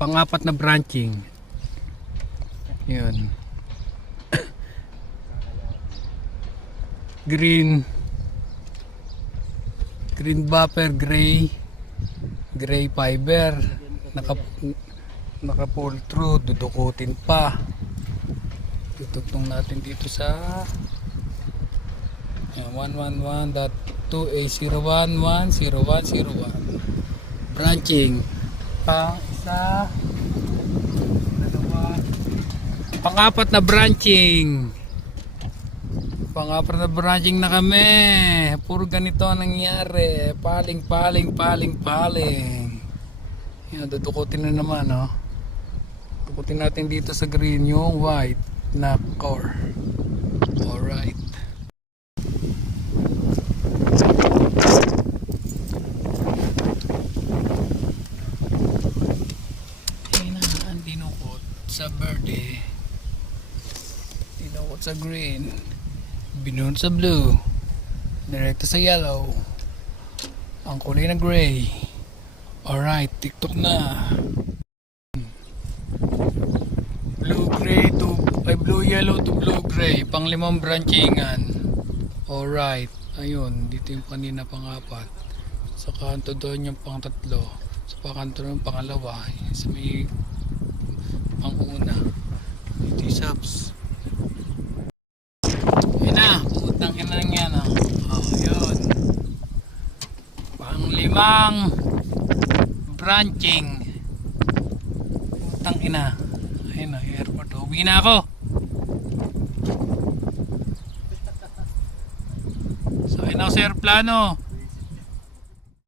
Pang-apat na branching. Yun. Green buffer, gray fiber, naka pull through, dudukutin pa. Tutugtong natin dito sa 111.2A0110101 branching. Isa, dalawa, pang-apat na branching. Pang-apat na branching na kami. Puro ganito ang nangyari. Paling. Yan, dudukutin na naman, oh. Dudukutin natin dito sa green yung white na core. Alright. Ayan na, ang dinukot sa verde. Dinukot sa green. Binun sa blue. Direkta sa yellow. Ang kulay na gray. Alright, TikTok na. Blue yellow to blue gray. Pang-limang branchingan. Alright. Ayun, dito yung kanina pang-apat. Sa kanto doon yung pang-tatlo. Sa kanto doon yung pangalawa. Sa may pang-una. Dito yung subs. Ayun na, putang ina lang yan, oh. Oh, yun. Pang-limang branching. Putang ina. Ayun na, airport. Uwi na ako. So, ayun ako sa aeroplano.